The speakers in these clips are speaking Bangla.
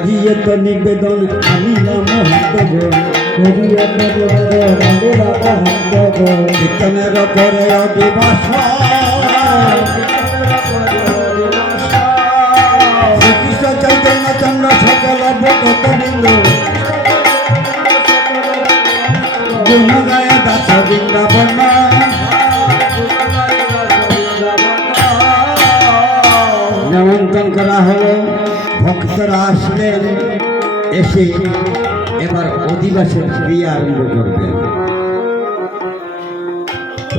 করিয়ে তো নিবেদন আনিলাম হাতব করিয়ে তো নিবেদন আনিলাম হাতব কীর্তনের পরে অদিবাস শ্রীকৃষ্ণ চৈতন্য চন্দ্র সকল ভক্তবৃন্দ গুণ গায়ে দাস বৃন্দাবন নিমন্ত্রণ করা হলো ভক্তরা আসলেন এসে এবার অধিবাসের ক্রিয়া আরম্ভ করবেন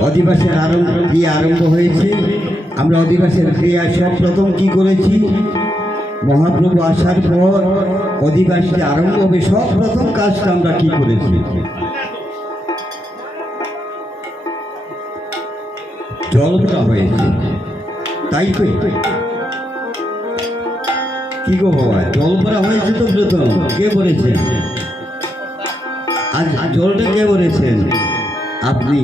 অধিবাসের ক্রিয়া আরম্ভ হয়েছে আমরা অধিবাসের ক্রিয়া সব প্রথম কি করেছি মহাপ্রভু আসার পর অধিবাসী আরম্ভ হবে সব প্রথম কাজটা আমরা কি করেছি জলটা হয়েছে তাই তো কি গো বাবা জল ভরা হয়েছে তো প্রথম কে বলেছেন আজ জলটা কে বলেছেন আপনি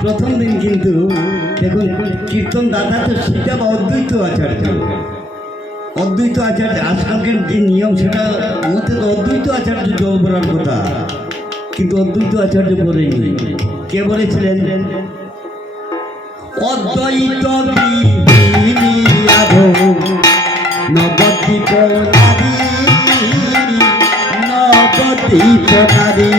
প্রথম দিন কিন্তু দেখুন কীর্তন দাদা তো সেটা বা অদ্বৈত আচার্য আজকালকার যে নিয়ম সেটা মধ্যে তো অদ্বৈত আচার্য জল ভরার কথা কিন্তু অদ্বৈত আচার্য বলেনি কে বলেছিলেন অদ্বৈত নবদ্বীপ নারী নবদ্বীপ নারী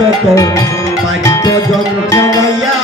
যত বাদ্যযন্ত্র লইয়া